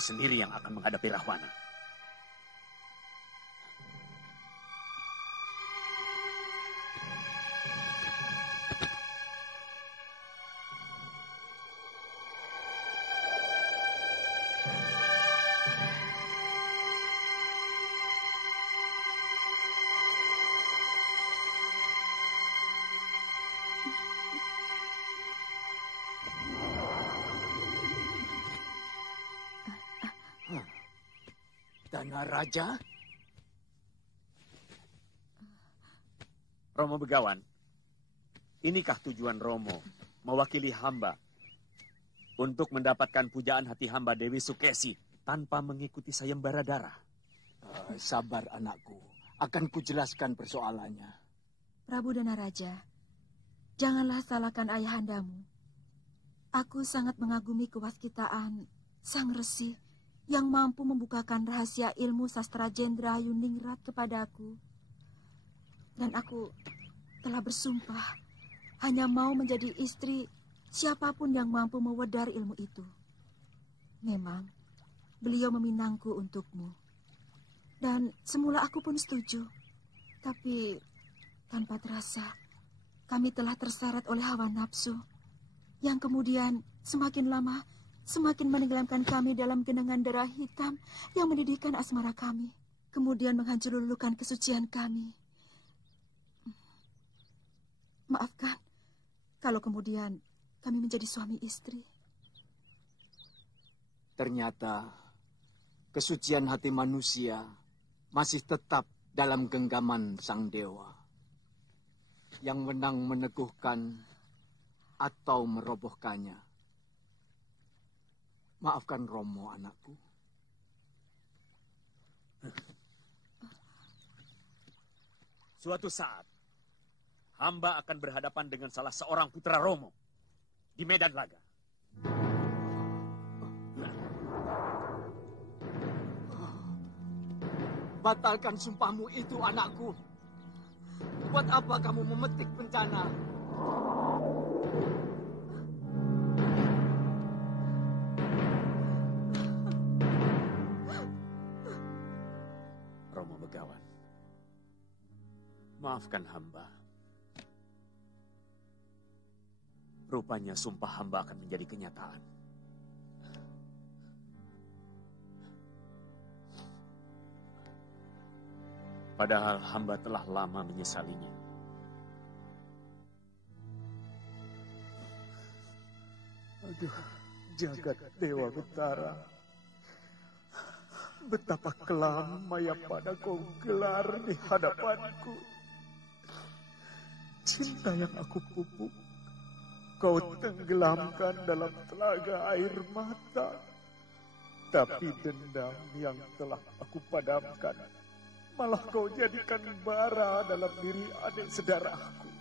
Sendiri yang akan menghadapi Rahwana. Dana Raja? Romo Begawan, inikah tujuan Romo mewakili hamba Untuk mendapatkan pujaan hati hamba Dewi Sukesi tanpa mengikuti sayembara darah. Sabar anakku, akan kujelaskan persoalannya. Prabu Danaraja, janganlah salahkan ayahandamu. Aku sangat mengagumi kewaskitaan Sang Resi yang mampu membukakan rahasia ilmu sastra Jendra Yuningrat kepadaku. Dan aku telah bersumpah hanya mau menjadi istri siapapun yang mampu mewedar ilmu itu. Memang beliau meminangku untukmu. Dan semula aku pun setuju. Tapi tanpa terasa kami telah terseret oleh hawa nafsu yang kemudian semakin lama semakin menenggelamkan kami dalam genangan darah hitam yang mendidihkan asmara kami. Kemudian menghancur-lulukan kesucian kami. Maafkan kalau kemudian kami menjadi suami istri. Ternyata kesucian hati manusia masih tetap dalam genggaman sang dewa. Yang menang meneguhkan atau merobohkannya. Maafkan Romo, anakku. Suatu saat, hamba akan berhadapan dengan salah seorang putra Romo di medan laga. Batalkan sumpahmu itu, anakku. Buat apa kamu memetik bencana? Romo Begawan, maafkan hamba. Rupanya sumpah hamba akan menjadi kenyataan. Padahal hamba telah lama menyesalinya. Aduh, jagat Dewa Betara. Betapa kelam Mayapada kau gelar di hadapanku. Cinta yang aku pupuk, kau tenggelamkan dalam telaga air mata. Tapi dendam yang telah aku padamkan, malah kau jadikan bara dalam diri adik saudaraku.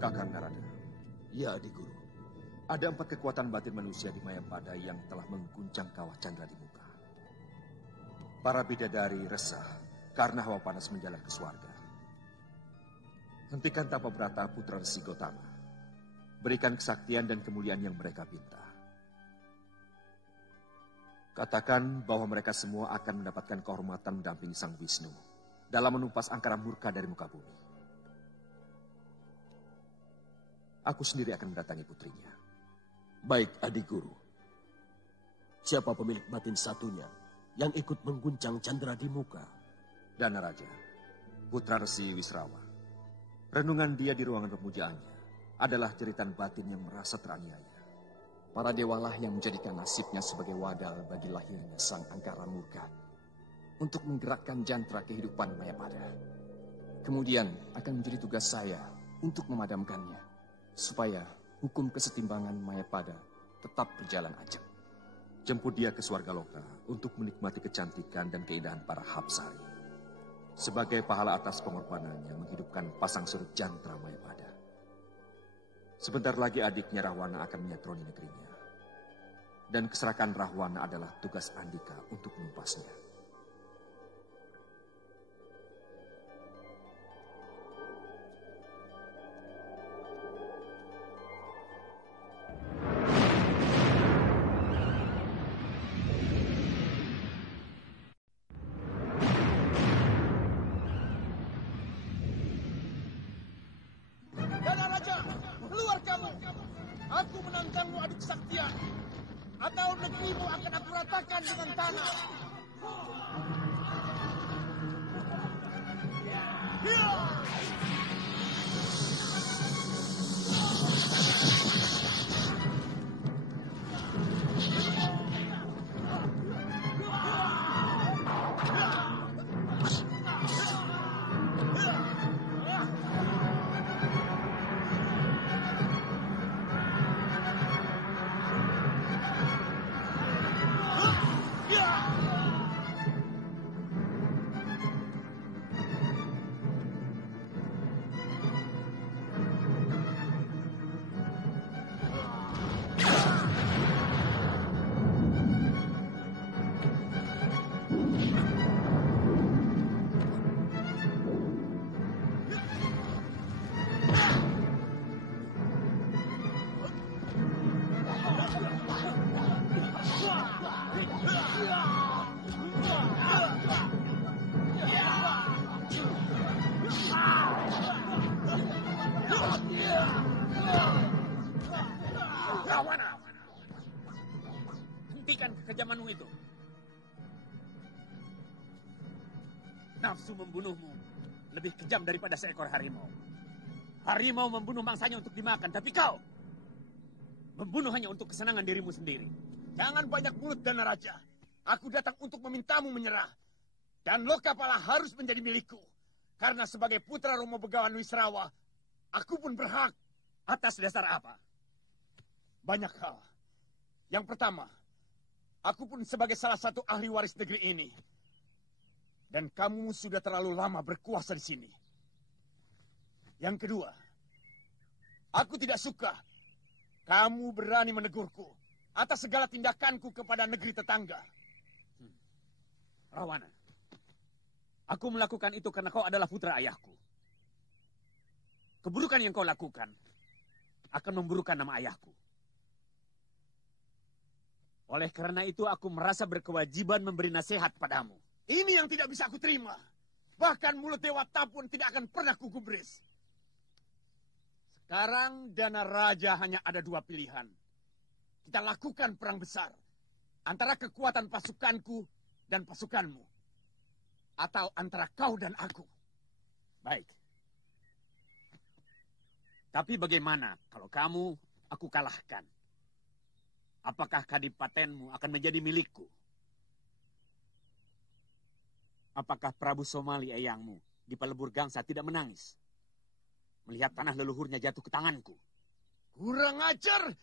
Kakang Narada. Ya, Adik Guru. Ada 4 kekuatan batin manusia di Mayapada yang telah mengguncang kawah Candra di muka. Para bidadari resah karena hawa panas menjalar ke surga. Hentikan tapa berata putra Resi Gotama. Berikan kesaktian dan kemuliaan yang mereka minta. Katakan bahwa mereka semua akan mendapatkan kehormatan mendampingi Sang Wisnu dalam menumpas angkara murka dari muka bumi. Aku sendiri akan mendatangi putrinya. Baik, Adik Guru. Siapa pemilik batin satunya yang ikut mengguncang Candra di muka? Danaraja, putra Resi Wisrawa. Renungan dia di ruangan pemujaannya adalah jeritan batin yang merasa teraniaya. Para dewalah yang menjadikan nasibnya sebagai wadal bagi lahirnya sang angkara murka untuk menggerakkan jantra kehidupan Mayapada. Kemudian akan menjadi tugas saya untuk memadamkannya, supaya hukum kesetimbangan Mayapada tetap berjalan ajak. Jemput dia ke Swargaloka untuk menikmati kecantikan dan keindahan para Hapsari. Sebagai pahala atas pengorbanannya menghidupkan pasang surut jantra Mayapada. Sebentar lagi adiknya Rahwana akan menyatroni negerinya. Dan keserakahan Rahwana adalah tugas Andika untuk menumpasnya. Aku menantangmu adu kesaktian, atau negerimu akan aku ratakan dengan tanah. Rahwana, hentikan kekejamanmu itu. Nafsu membunuhmu lebih kejam daripada seekor harimau. Harimau membunuh mangsanya untuk dimakan, tapi kau membunuh hanya untuk kesenangan dirimu sendiri. Jangan banyak mulut, Danaraja. Aku datang untuk memintamu menyerah. Dan Lokapala harus menjadi milikku. Karena sebagai putra Romo Begawan Wisrawa, aku pun berhak. Atas dasar apa? Banyak hal. Yang pertama, aku pun sebagai salah satu ahli waris negeri ini. Dan kamu sudah terlalu lama berkuasa di sini. Yang kedua, aku tidak suka kamu berani menegurku atas segala tindakanku kepada negeri tetangga. Rahwana, aku melakukan itu karena kau adalah putra ayahku. Keburukan yang kau lakukan akan memburukan nama ayahku. Oleh karena itu aku merasa berkewajiban memberi nasihat padamu. Ini yang tidak bisa aku terima. Bahkan mulut Dewata pun tidak akan pernah kugubris. Sekarang Danaraja hanya ada dua pilihan. Kita lakukan perang besar antara kekuatan pasukanku dan pasukanmu. Atau antara kau dan aku. Baik. Tapi bagaimana kalau kamu aku kalahkan? Apakah kadipatenmu akan menjadi milikku? Apakah Prabu Somali eyangmu di Pelebur Gangsa tidak menangis melihat tanah leluhurnya jatuh ke tanganku? Kurang ajar!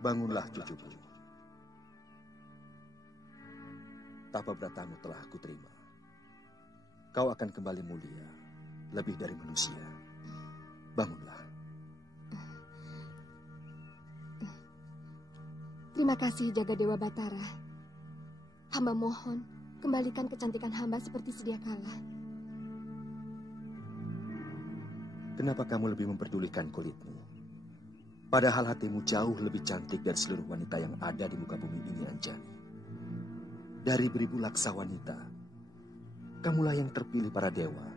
Bangunlah cucuku. Tapa bratamu telah aku terima. Kau akan kembali mulia, lebih dari manusia. Bangunlah. Terima kasih Jagadewa Batara. Hamba mohon, kembalikan kecantikan hamba seperti sedia kala. Kenapa kamu lebih memperdulikan kulitmu? Padahal hatimu jauh lebih cantik dari seluruh wanita yang ada di muka bumi ini, Anjani. Dari beribu laksa wanita, kamulah yang terpilih para dewa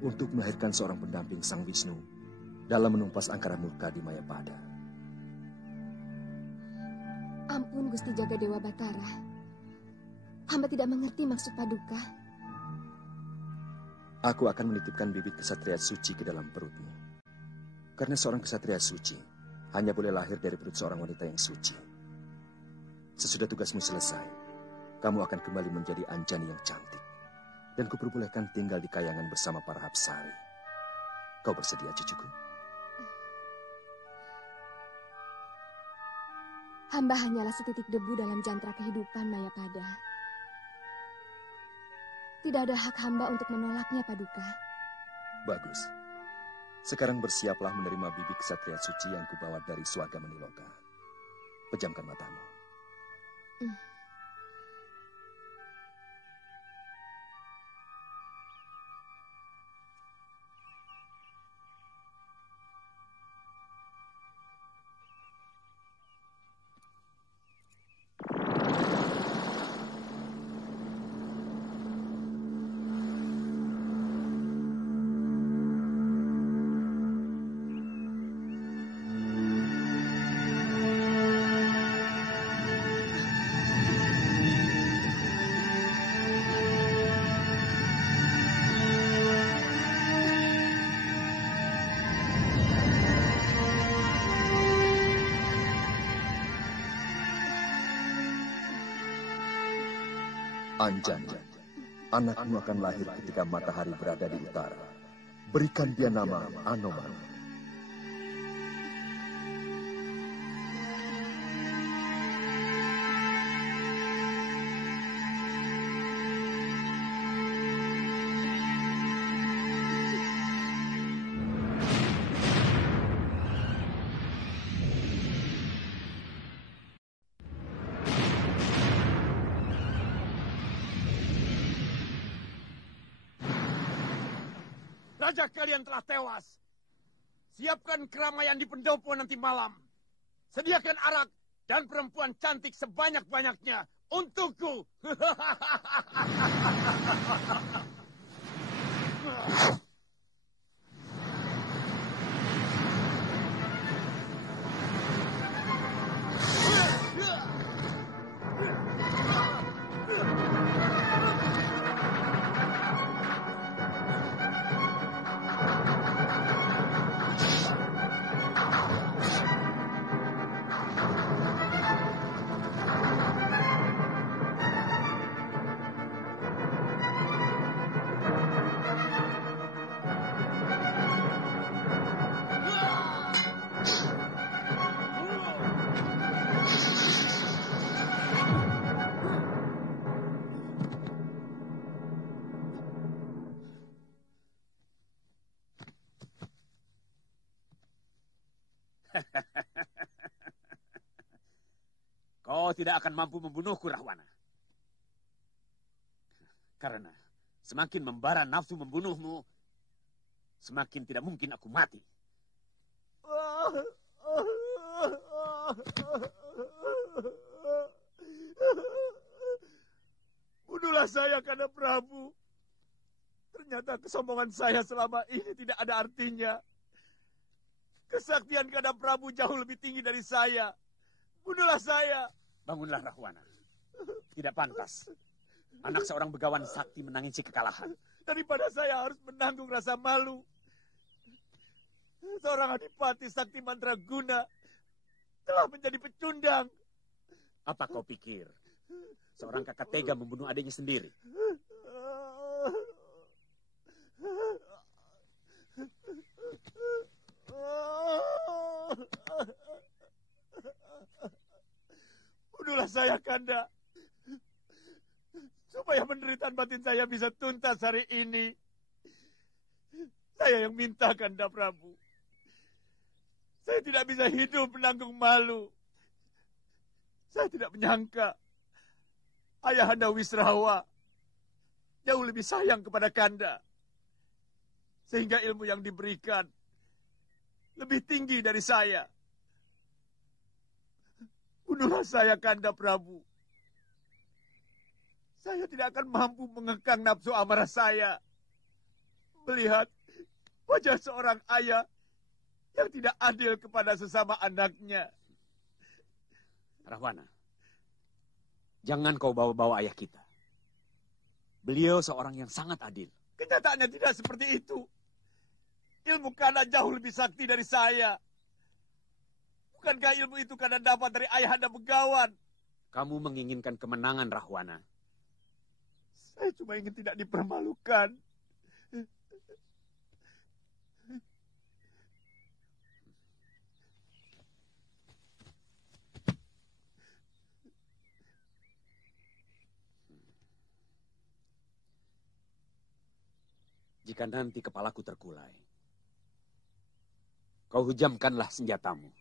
untuk melahirkan seorang pendamping Sang Wisnu dalam menumpas angkara murka di Mayapada. Ampun Gusti Jagadewa Batara. Hamba tidak mengerti maksud Paduka. Aku akan menitipkan bibit kesatria suci ke dalam perutmu. Karena seorang kesatria suci hanya boleh lahir dari perut seorang wanita yang suci. Sesudah tugasmu selesai, kamu akan kembali menjadi Anjani yang cantik. Dan kuperbolehkan tinggal di kayangan bersama para Hapsari. Kau bersedia, cucuku? Hamba hanyalah setitik debu dalam jantra kehidupan Mayapada. Tidak ada hak hamba untuk menolaknya, Paduka. Bagus. Sekarang bersiaplah menerima bibit kesatria suci yang kubawa dari Swaga Maniloka. Pejamkan matamu. Anjani, anakmu akan lahir ketika matahari berada di utara. Berikan dia nama Anoman. Raja kalian telah tewas. Siapkan keramaian di pendopo nanti malam. Sediakan arak dan perempuan cantik sebanyak-banyaknya untukku. Kau tidak akan mampu membunuhku, Rahwana. Karena semakin membara nafsu membunuhmu, semakin tidak mungkin aku mati. Bunuhlah saya, Kanda Prabu. Ternyata kesombongan saya selama ini tidak ada artinya. Kesaktian Kanda Prabu jauh lebih tinggi dari saya. Bunuhlah saya. Bangunlah, Rahwana. Tidak pantas anak seorang begawan sakti menangisi kekalahan. Daripada saya harus menanggung rasa malu. Seorang adipati sakti mandraguna telah menjadi pecundang. Apa kau pikir seorang kakak tega membunuh adiknya sendiri? Bunuhlah saya, Kanda. Supaya penderitaan batin saya bisa tuntas hari ini. Saya yang minta, Kanda Prabu. Saya tidak bisa hidup menanggung malu. Saya tidak menyangka Ayahanda Wisrawa jauh lebih sayang kepada Kanda. Sehingga ilmu yang diberikan lebih tinggi dari saya. Bunuhlah saya, Kanda Prabu. Saya tidak akan mampu mengekang nafsu amarah saya. Melihat wajah seorang ayah yang tidak adil kepada sesama anaknya. Rahwana, jangan kau bawa-bawa ayah kita. Beliau seorang yang sangat adil. Kenyataannya tidak seperti itu. Ilmu Kanda jauh lebih sakti dari saya. Bukankah ilmu itu Kanda dapat dari Ayahanda Begawan? Kamu menginginkan kemenangan, Rahwana. Saya cuma ingin tidak dipermalukan. Jika nanti kepalaku terkulai, kau hujamkanlah senjatamu.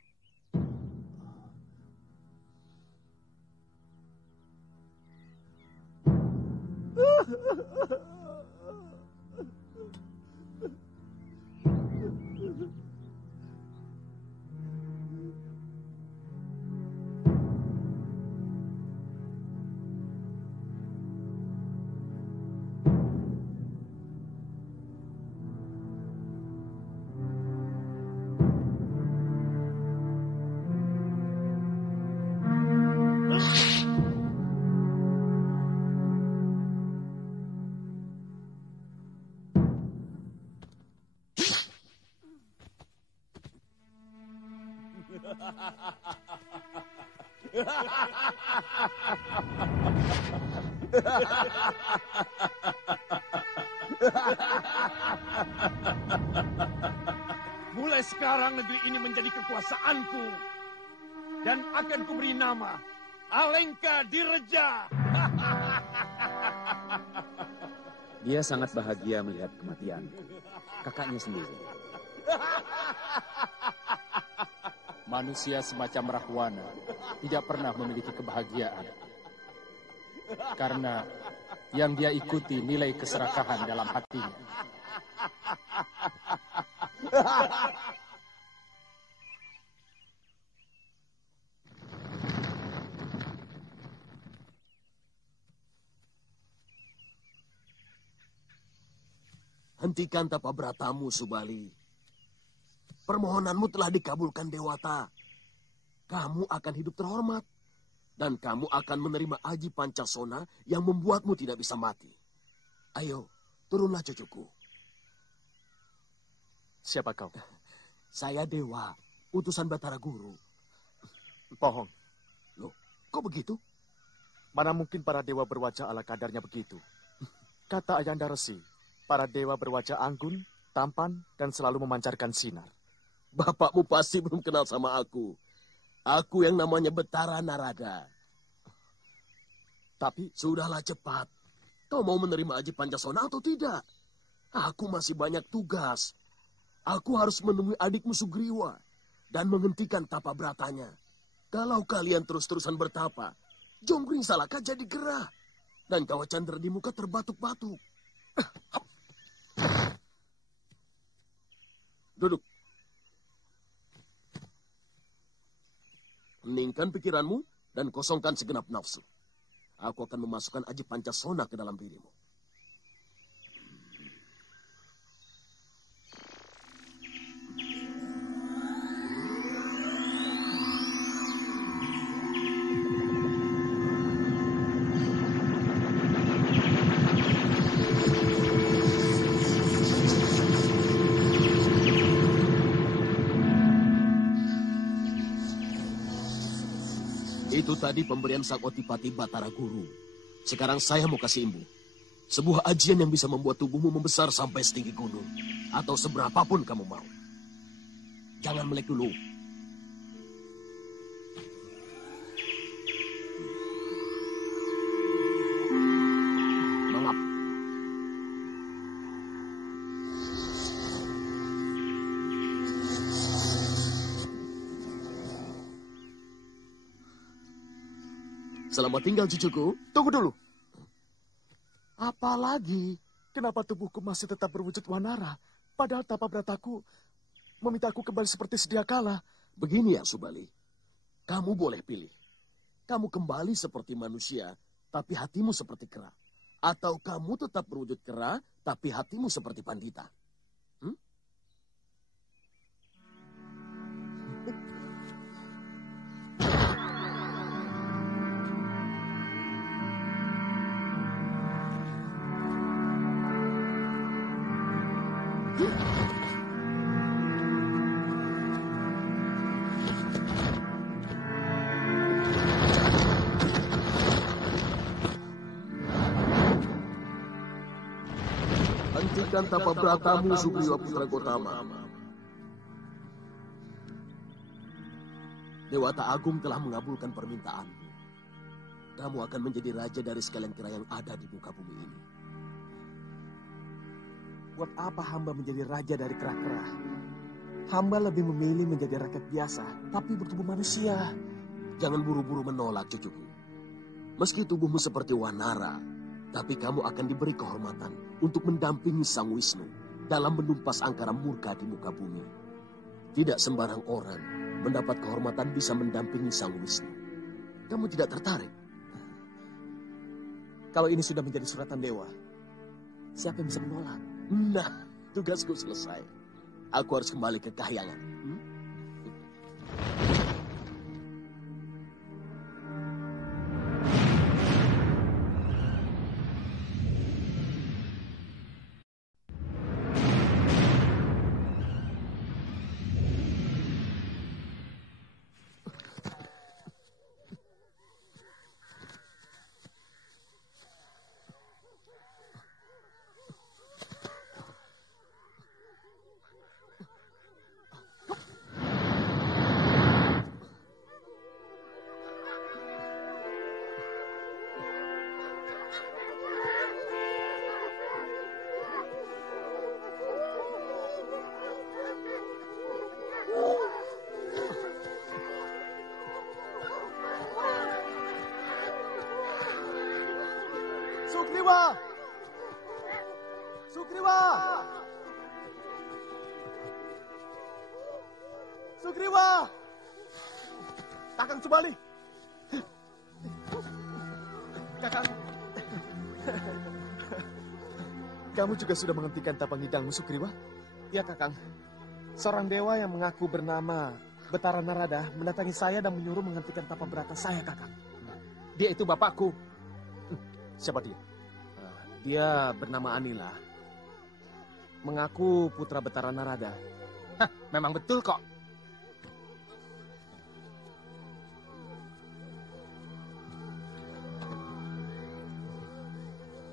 Mulai sekarang negeri ini menjadi kekuasaanku. Dan akan kuberi nama Alengka Direja. Dia sangat bahagia melihat kematian kakaknya sendiri. Manusia semacam Rahwana tidak pernah memiliki kebahagiaan. Karena yang dia ikuti nilai keserakahan dalam hatinya. Hentikan tapa beratamu, Subali. Permohonanmu telah dikabulkan Dewata. Kamu akan hidup terhormat. Dan kamu akan menerima aji Pancasona yang membuatmu tidak bisa mati. Ayo, turunlah cucuku. Siapa kau? Saya Dewa, utusan Batara Guru. Bohong. Loh, kok begitu? Mana mungkin para dewa berwajah ala kadarnya begitu? Kata Ayanda Resi, para dewa berwajah anggun, tampan, dan selalu memancarkan sinar. Bapakmu pasti belum kenal sama aku. Aku yang namanya Betara Narada. Tapi sudahlah cepat. Kau mau menerima aji Pancasona atau tidak? Aku masih banyak tugas. Aku harus menemui adikmu Sugriwa dan menghentikan tapa beratanya. Kalau kalian terus-terusan bertapa, Jonggring Salaka jadi gerah. Dan Kawah Chandra di muka terbatuk-batuk. Duduk. Heningkan pikiranmu dan kosongkan segenap nafsu. Aku akan memasukkan aji Pancasona ke dalam dirimu. Itu tadi pemberian Sang Otipati Batara Guru. Sekarang saya mau kasih imbu. Sebuah ajian yang bisa membuat tubuhmu membesar sampai setinggi gunung. Atau seberapapun kamu mau. Jangan melek dulu. Mangap. Selamat tinggal, cucuku. Tunggu dulu. Apa lagi? Kenapa tubuhku masih tetap berwujud wanara? Padahal tapa berataku meminta aku kembali seperti sedia kala. Begini ya, Subali. Kamu boleh pilih. Kamu kembali seperti manusia, tapi hatimu seperti kera. Atau kamu tetap berwujud kera, tapi hatimu seperti pandita. Hentikan tapa beratamu, Sugriwa Putra Gotama. Dewata Agung telah mengabulkan permintaanmu. Kamu akan menjadi raja dari sekalian kera yang ada di muka bumi ini. Buat apa hamba menjadi raja dari kera-kera? Hamba lebih memilih menjadi rakyat biasa, tapi bertubuh manusia. Jangan buru-buru menolak, cucuku. Meski tubuhmu seperti wanara, tapi kamu akan diberi kehormatan untuk mendampingi Sang Wisnu dalam menumpas angkara murka di muka bumi. Tidak sembarang orang mendapat kehormatan bisa mendampingi Sang Wisnu. Kamu tidak tertarik? Kalau ini sudah menjadi suratan dewa, siapa yang bisa menolak? Nah, tugasku selesai. Aku harus kembali ke kahyangan. Sugriwa! Sugriwa! Sugriwa! Kakang Subali. Kakang. Kamu juga sudah menghentikan tapang hidangmu, Sugriwa? Ya, Kakang. Seorang dewa yang mengaku bernama Betara Narada mendatangi saya dan menyuruh menghentikan tapa berata saya, Kakang. Dia itu bapakku. Siapa dia? Dia bernama Anila. Mengaku putra Betara Narada. Hah, memang betul kok.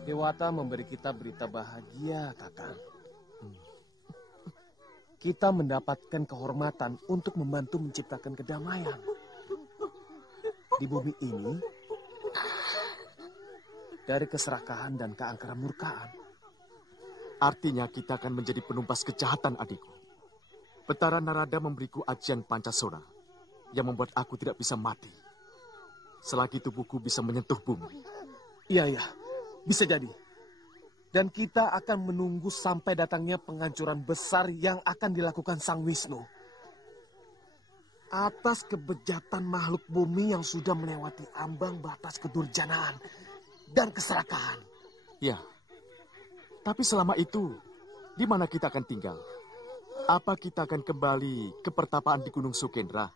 Dewata memberi kita berita bahagia, Kakang. Kita mendapatkan kehormatan untuk membantu menciptakan kedamaian. Di bumi ini, dari keserakahan dan keangkaran murkaan. Artinya kita akan menjadi penumpas kejahatan, adikku. Betara Narada memberiku ajian Pancasona yang membuat aku tidak bisa mati selagi tubuhku bisa menyentuh bumi. Iya, bisa jadi. Dan kita akan menunggu sampai datangnya penghancuran besar yang akan dilakukan Sang Wisnu atas kebejatan makhluk bumi yang sudah melewati ambang batas kedurjanaan dan keserakahan. Ya, tapi selama itu, di mana kita akan tinggal? Apa kita akan kembali ke pertapaan di Gunung Sukendra?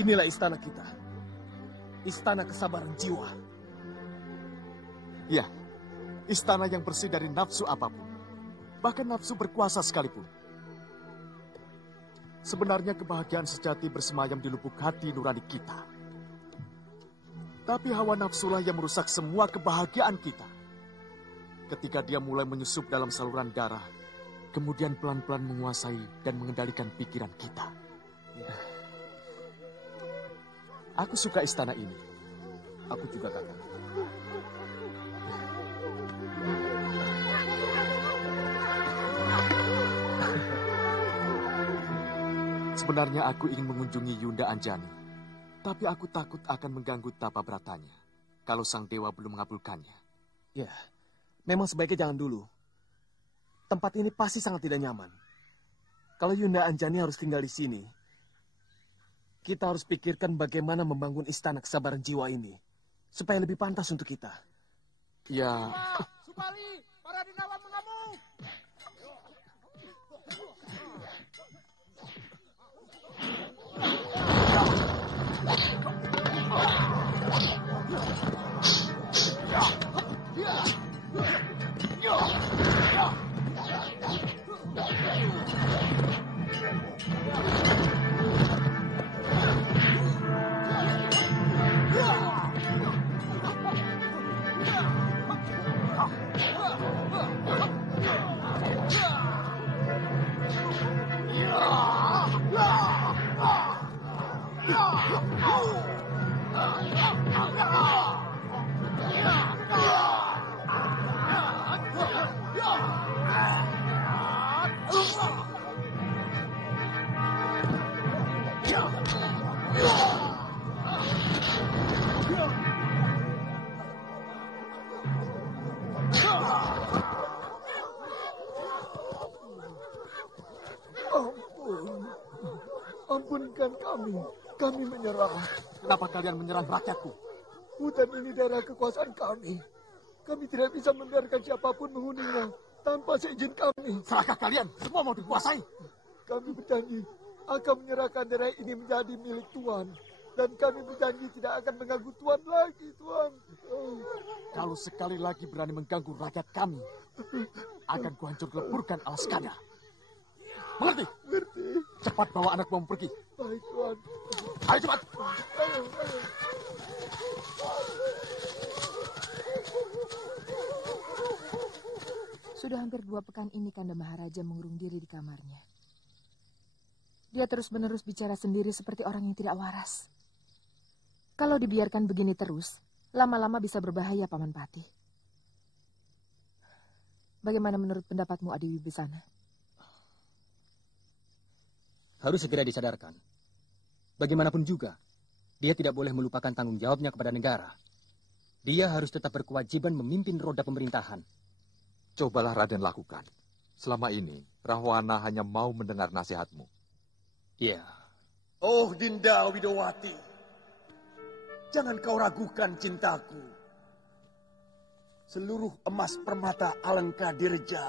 Inilah istana kita. Istana kesabaran jiwa. Ya, istana yang bersih dari nafsu apapun. Bahkan nafsu berkuasa sekalipun. Sebenarnya kebahagiaan sejati bersemayam di lubuk hati nurani kita. Tapi hawa nafsulah yang merusak semua kebahagiaan kita. Ketika dia mulai menyusup dalam saluran darah, kemudian pelan-pelan menguasai dan mengendalikan pikiran kita. Ya. Aku suka istana ini. Aku juga, Kakak. Sebenarnya aku ingin mengunjungi Yunda Anjani. Tapi aku takut akan mengganggu tapa beratanya kalau sang dewa belum mengabulkannya. Ya, memang sebaiknya jangan dulu. Tempat ini pasti sangat tidak nyaman. Kalau Yunda Anjani harus tinggal di sini, kita harus pikirkan bagaimana membangun istana kesabaran jiwa ini supaya lebih pantas untuk kita. Ya. Subali, para denawan mengamuk. Ampunkan kami. Kami menyerah. Kenapa kalian menyerang rakyatku? Hutan ini daerah kekuasaan kami. Kami tidak bisa membiarkan siapapun menghuninya tanpa seizin kami. Serahkah kalian? Semua mau dikuasai. Kami berjanji akan menyerahkan daerah ini menjadi milik Tuan. Dan kami berjanji tidak akan mengganggu Tuan lagi, Tuan. Kalau sekali lagi berani mengganggu rakyat kami, akan kuhancur leburkan Alaskada. Mengerti? Mengerti. Cepat bawa anakmu pergi. Baik, Tuan. Ayo cepat. Ayo. Sudah hampir 2 pekan ini Kanda Maharaja mengurung diri di kamarnya. Dia terus-menerus bicara sendiri seperti orang yang tidak waras. Kalau dibiarkan begini terus, lama-lama bisa berbahaya, Paman Patih. Bagaimana menurut pendapatmu, Adi Wibisana? Harus segera disadarkan. Bagaimanapun juga, dia tidak boleh melupakan tanggung jawabnya kepada negara. Dia harus tetap berkewajiban memimpin roda pemerintahan. Cobalah Raden lakukan. Selama ini, Rahwana hanya mau mendengar nasihatmu. Iya. Oh, Dinda Widowati. Jangan kau ragukan cintaku. Seluruh emas permata Alengka Dirja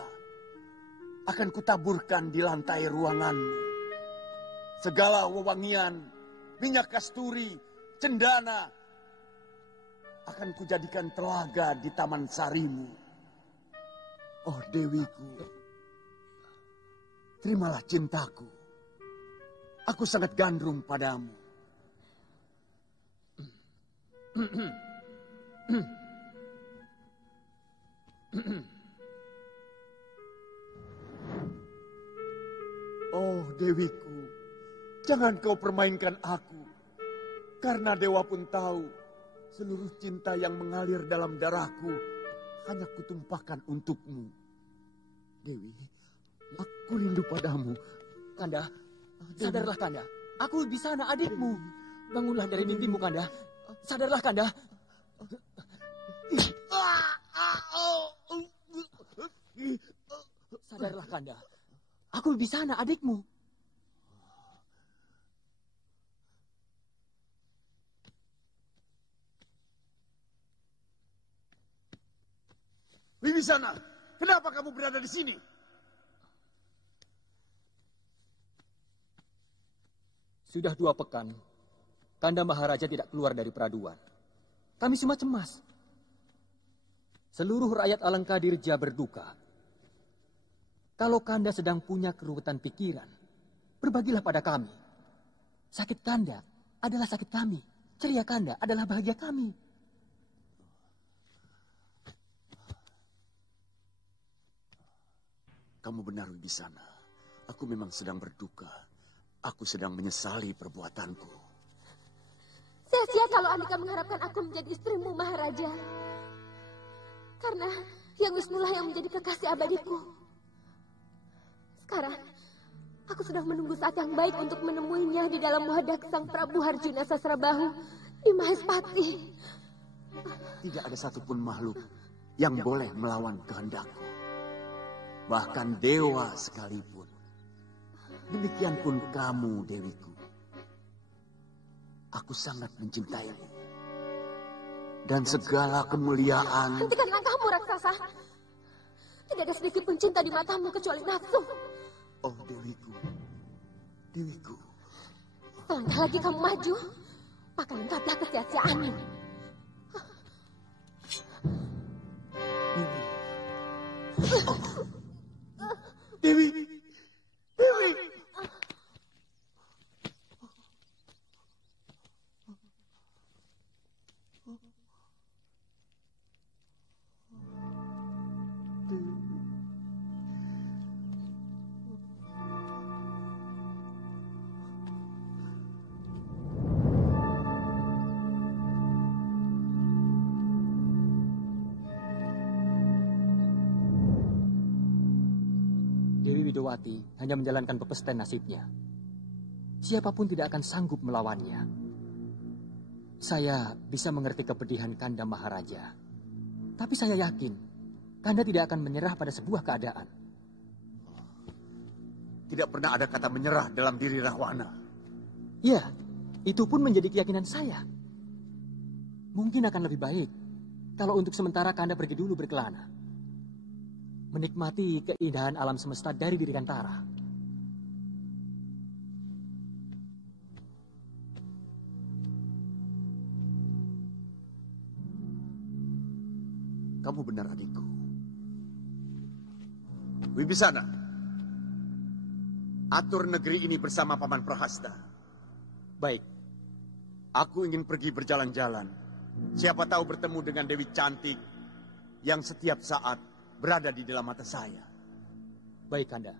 akan kutaburkan di lantai ruanganmu. Segala wewangian, minyak kasturi, cendana akan kujadikan telaga di taman sarimu. Oh Dewiku, terimalah cintaku. Aku sangat gandrung padamu. Oh Dewiku, jangan kau permainkan aku. Karena dewa pun tahu, seluruh cinta yang mengalir dalam darahku hanya kutumpahkan untukmu. Dewi, aku rindu padamu. Kanda, sadarlah Kanda. Aku Wibisana, adikmu. Bangunlah dari mimpimu, Kanda. Sadarlah Kanda. Sadarlah Kanda. Aku Wibisana, adikmu. Wibisana, kenapa kamu berada di sini? Sudah 2 pekan, Kanda Maharaja tidak keluar dari Peraduan. Kami semua cemas. Seluruh rakyat Alengka Dirja berduka. Kalau Kanda sedang punya keruwetan pikiran, berbagilah pada kami. Sakit Kanda adalah sakit kami. Ceria Kanda adalah bahagia kami. Kamu benar, Wibisana. Aku memang sedang berduka. Aku sedang menyesali perbuatanku. Sia-sia kalau Andika mengharapkan aku menjadi istrimu, Maharaja. Karena Hyang Wisnulah yang menjadi kekasih abadiku. Sekarang, aku sedang menunggu saat yang baik untuk menemuinya di dalam wadah Sang Prabu Harjuna Sasrabahu di Mahespati. Tidak ada satupun makhluk yang boleh melawan kehendakku. Bahkan dewa sekalipun. Demikian pun kamu, Dewiku. Aku sangat mencintaimu. Dan segala kemuliaan... Hentikan langkahmu, raksasa. Tidak ada sedikit pun cinta di matamu kecuali nafsu. Oh, Dewiku. Dewiku. Selangkah lagi kamu maju, maka lengkaplah kesia-siaanmu. Dewi. Dewi. Dewi Widowati hanya menjalankan pepesten nasibnya. Siapapun tidak akan sanggup melawannya. Saya bisa mengerti kepedihan Kanda Maharaja. Tapi saya yakin, Kanda tidak akan menyerah pada sebuah keadaan. Tidak pernah ada kata menyerah dalam diri Rahwana. Ya, itu pun menjadi keyakinan saya. Mungkin akan lebih baik kalau untuk sementara Kanda pergi dulu berkelana. Menikmati keindahan alam semesta dari Dirgantara. Kamu benar, adikku. Wibisana, atur negeri ini bersama Paman Prahasta. Baik. Aku ingin pergi berjalan-jalan. Siapa tahu bertemu dengan Dewi cantik yang setiap saat berada di dalam mata saya. Baik, Kanda.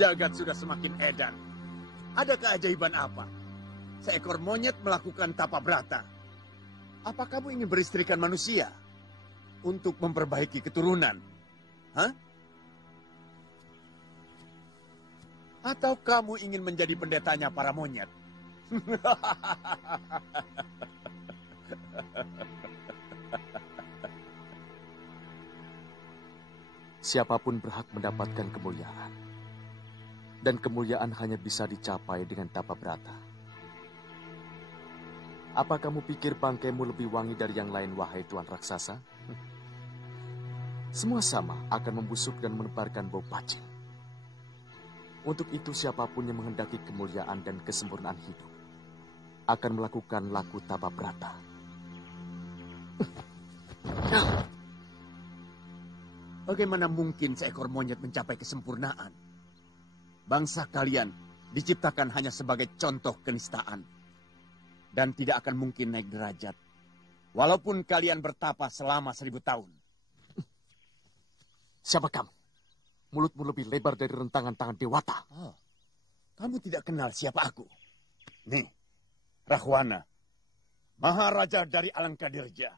Jagat sudah semakin edan. Ada keajaiban apa? Seekor monyet melakukan tapa brata. Apa kamu ingin beristrikan manusia untuk memperbaiki keturunan? Hah? Atau kamu ingin menjadi pendetanya para monyet? Siapapun berhak mendapatkan kemuliaan. Dan kemuliaan hanya bisa dicapai dengan tapa brata. Apa kamu pikir bangkaimu lebih wangi dari yang lain, wahai Tuan Raksasa? Semua sama akan membusuk dan menebarkan bau pacing. Untuk itu siapapun yang menghendaki kemuliaan dan kesempurnaan hidup akan melakukan laku tapa brata. Bagaimana mungkin seekor monyet mencapai kesempurnaan? Bangsa kalian diciptakan hanya sebagai contoh kenistaan. Dan tidak akan mungkin naik derajat. Walaupun kalian bertapa selama 1000 tahun. Siapa kamu? Mulutmu lebih lebar dari rentangan tangan dewata. Oh, kamu tidak kenal siapa aku? Nih, Rahwana, Maharaja dari Alangkadirja.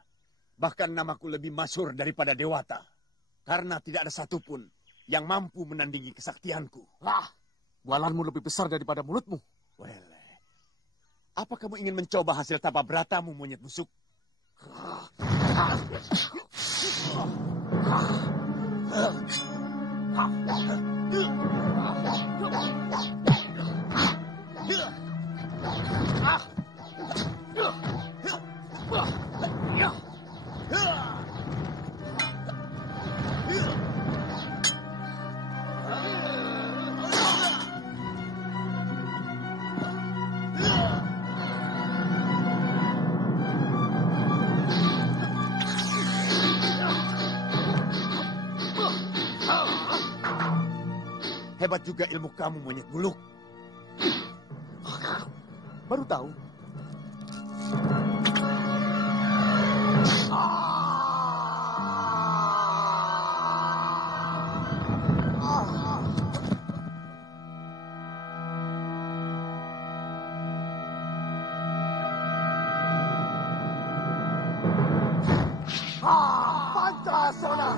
Bahkan namaku lebih masyhur daripada dewata. Karena tidak ada satupun yang mampu menandingi kesaktianku. Bualanmu lebih besar daripada mulutmu. Wele, apa kamu ingin mencoba hasil tapa bratamu, monyet busuk? Hebat juga ilmu kamu, monyet buluk. Baru tahu. Pancasona!